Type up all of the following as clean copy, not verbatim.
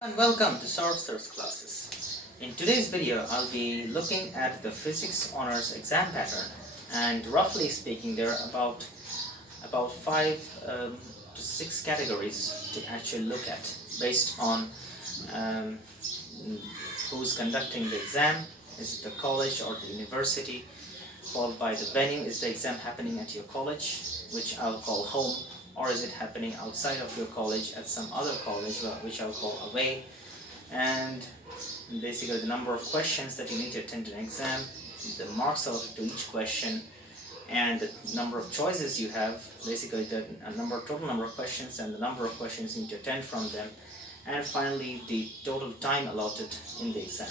And welcome to Sorcerer's classes. In today's video, I'll be looking at the Physics Honors exam pattern, and roughly speaking, there are about five to six categories to actually look at based on um, who's conducting the exam. Is it the college or the university? Followed by the venue. Is the exam happening at your college, which I'll call home, or is it happening outside of your college at some other college, which I'll call away? And basically the number of questions that you need to attend an exam, the marks allotted to each question, and the number of choices you have, basically the total number of questions and the number of questions you need to attend from them, and finally the total time allotted in the exam.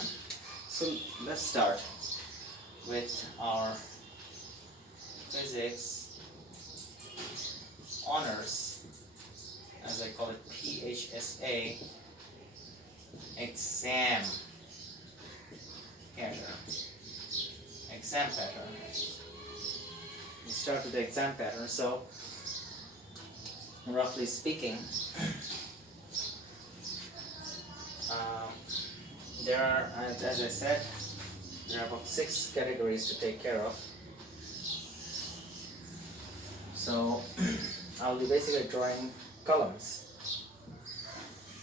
So let's start with our Physics Honors, as I call it, PHSA exam pattern. Exam pattern. We start with the exam pattern. So, roughly speaking, there are, as I said, there are about six categories to take care of. So, I'll be basically drawing columns.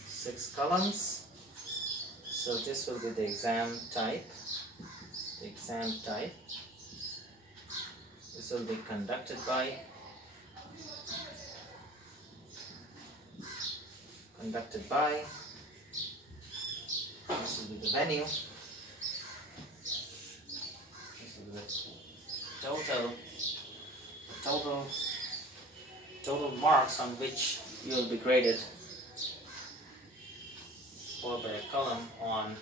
6 columns. So this will be the exam type. The exam type. This will be conducted by. This will be the venue. This will be the total marks on which you will be graded, followed by a column on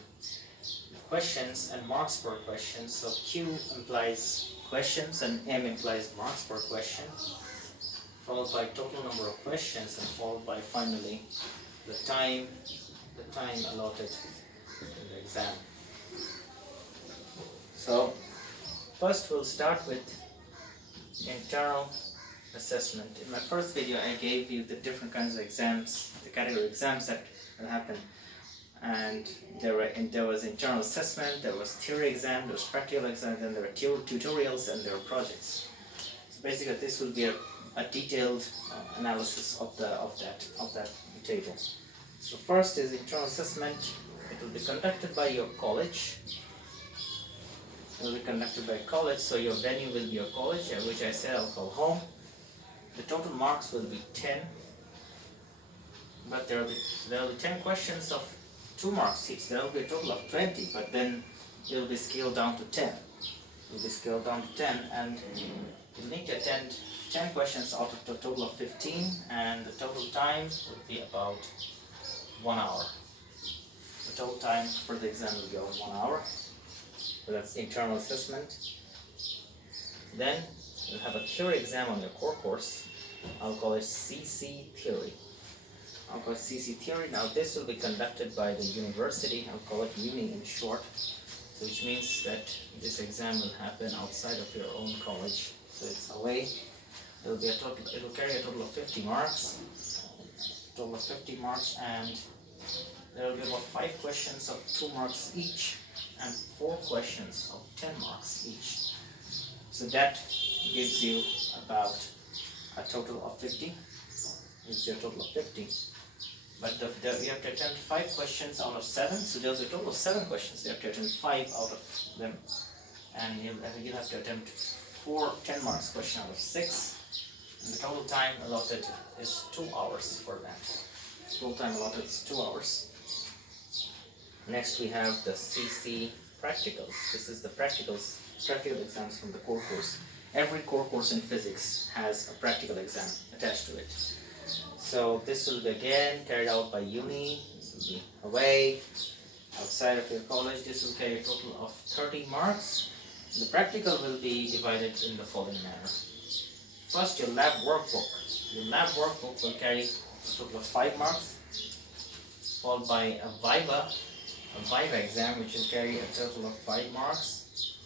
questions and marks per question. So Q implies questions and M implies marks per question, followed by total number of questions, and followed by finally the time allotted in the exam. So first we'll start with internal assessment. In my first video I gave you the different kinds of exams, the category exams that will happen, and there was internal assessment, there was theory exam, there was practical exam, then there were tutorials, and there were projects. So basically this will be a detailed analysis of that table. So first is internal assessment. It will be conducted by your college. So your venue will be your college, which I said I'll call home. The total marks will be 10, but there will be 10 questions of 2 marks each. There will be a total of 20, but then it will be scaled down to 10. And you need to attend 10 questions out of the total of 15, and the total time would be about 1 hour. The total time for the exam will be about 1 hour. So that's internal assessment. Then you'll have a theory exam on your core course. I'll call it CC Theory. Now this will be conducted by the university. I'll call it uni in short. So which means that this exam will happen outside of your own college. So it's away. It will carry a total of 50 marks. And there will be about 5 questions of 2 marks each and 4 questions of 10 marks each. So that gives you about a total of 50. But you have to attempt 5 questions out of 7. So there's a total of 7 questions. You have to attempt 5 out of them. And you'll have to attempt 4 10 marks question out of 6. And the total time allotted is 2 hours for that. Next we have the CC practicals. This is the practical exams from the core course. Every core course in physics has a practical exam attached to it. So this will be again carried out by uni. This will be away, outside of your college. This will carry a total of 30 marks. The practical will be divided in the following manner. First, your lab workbook. Your lab workbook will carry a total of 5 marks, followed by a viva exam, which will carry a total of 5 marks,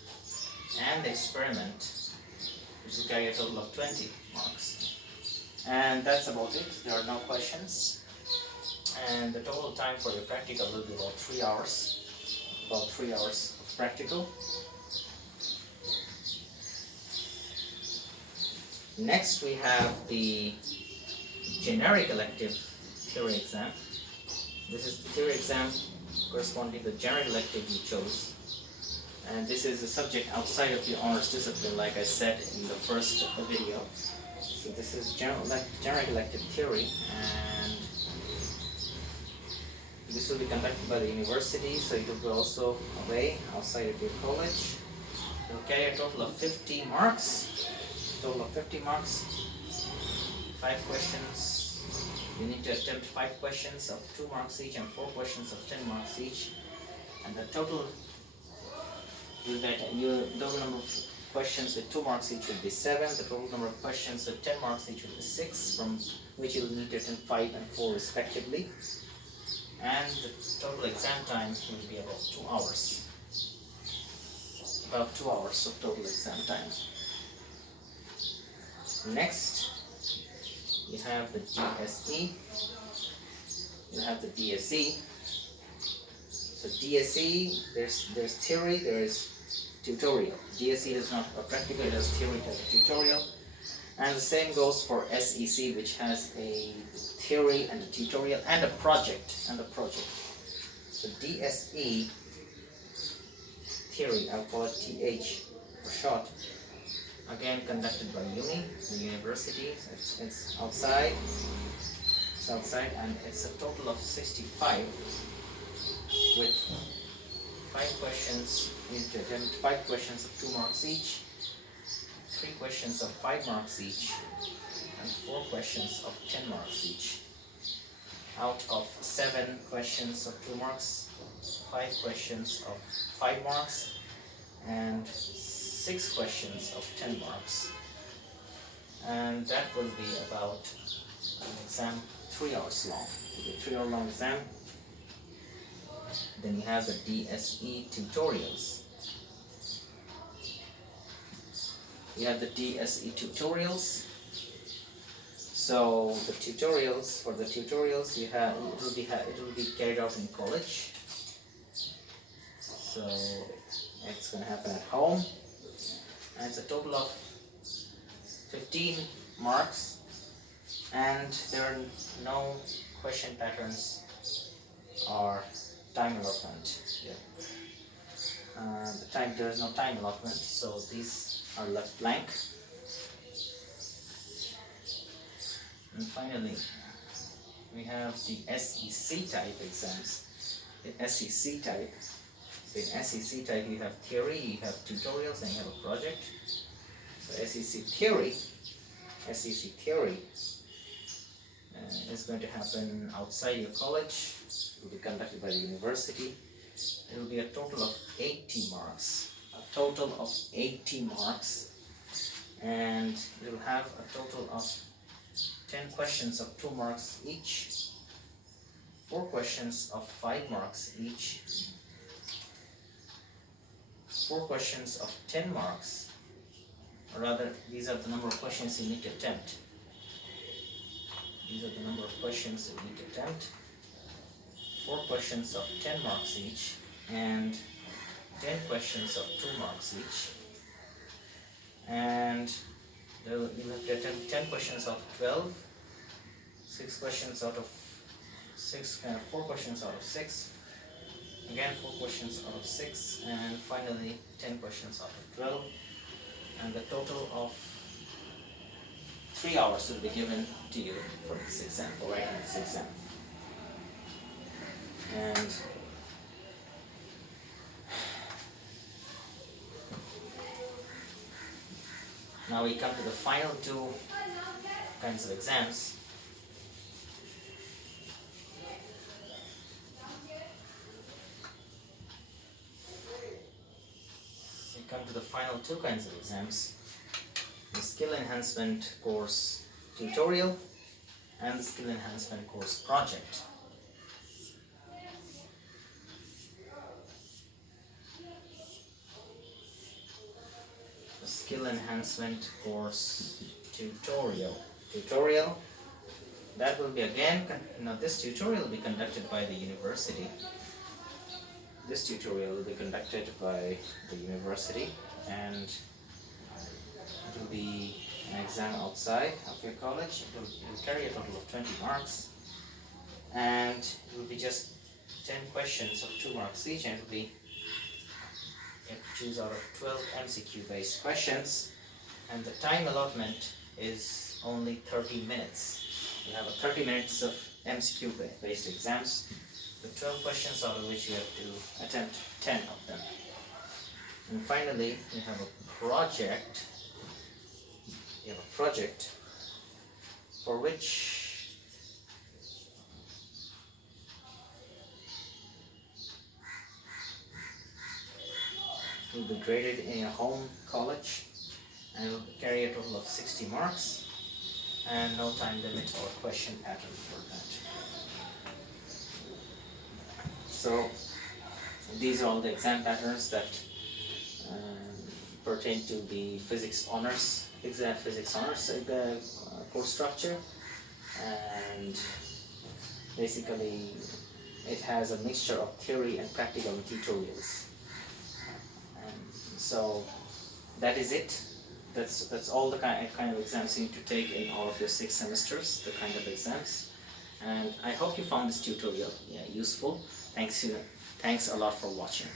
and the experiment, which will carry a total of 20 marks. And that's about it. There are no questions. and the total time for your practical will be about 3 hours. About 3 hours of practical. Next we have the generic elective theory exam. This is the theory exam corresponding to the generic elective you chose. And this is a subject outside of your honors discipline, like I said in the first video. So this is generic elective theory, and this will be conducted by the university, so it will be also away, outside of your college. It will carry a total of 50 marks. Total of 50 marks. 5 questions. You need to attempt 5 questions of 2 marks each and 4 questions of 10 marks each. And the total number of questions with 2 marks each will be 7. The total number of questions with 10 marks each will be 6, from which you will need to attempt 5 and 4 respectively. And the total exam time will be about 2 hours. About 2 hours of total exam time. Next, you have the DSE. You have the DSE. So DSE, there's theory, there is tutorial. DSE is not a practical, it has theory, it has a tutorial. And the same goes for SEC, which has a theory and a tutorial and a project. So DSE theory, I'll call it TH for short. Again, conducted by the university. It's outside. It's outside, and it's a total of 65 with 5 questions. You need to attempt 5 questions of 2 marks each, 3 questions of 5 marks each, and 4 questions of 10 marks each. Out of 7 questions of 2 marks, 5 questions of 5 marks, and 6 questions of 10 marks. And that will be about an exam 3 hours long. It will be a 3 hour long exam. Then you have the DSE tutorials. You have the DSE tutorials. So the tutorials, for the tutorials you have, it will be carried out in college. So it's going to happen at home. And it's a total of 15 marks, and there are no question patterns or time allotment. There is no time allotment, so these are left blank. And finally, we have the SEC type exams. The SEC type. So in SEC type, you have theory, you have tutorials, and you have a project. So SEC theory is going to happen outside your college. It will be conducted by the university. It will be a total of 80 marks. A total of 80 marks. And it will have a total of 10 questions of 2 marks each, 4 questions of 5 marks each, 4 questions of 10 marks, or rather, these are the number of questions you need to attempt. These are the number of questions you need to attempt. 4 questions of 10 marks each, and 10 questions of 2 marks each. And you have to attempt 10 questions out of 12, 6 questions out of 6, 4 questions out of 6, again 4 questions out of 6, and finally 10 questions out of 12. And the total of 3 hours will be given to you for this exam, for writing this exam. And now we come to the final 2 kinds of exams. We come to the final 2 kinds of exams. The Skill Enhancement Course Tutorial and the Skill Enhancement Course Project. The Skill Enhancement Course Tutorial. that will be again, this tutorial will be conducted by the university. This tutorial will be conducted by the university, and it will be an exam outside of your college. It will carry a total of 20 marks, and it will be just 10 questions of 2 marks each, and it will be, you have to choose out of 12 MCQ based questions, and the time allotment is only 30 minutes. You have a 30 minutes of MCQ based exams with 12 questions, out of which you have to attempt 10 of them. And finally, you have a project. You have a project for which will be graded in your home college, and will carry a total of 60 marks, and no time limit or question pattern for that. So these are all the exam patterns that pertain to the physics honors course structure, and basically it has a mixture of theory and practical tutorials. And so that is it. That's all the kind of exams you need to take in all of your 6 semesters, the kind of exams. And I hope you found this tutorial useful. Thanks a lot for watching.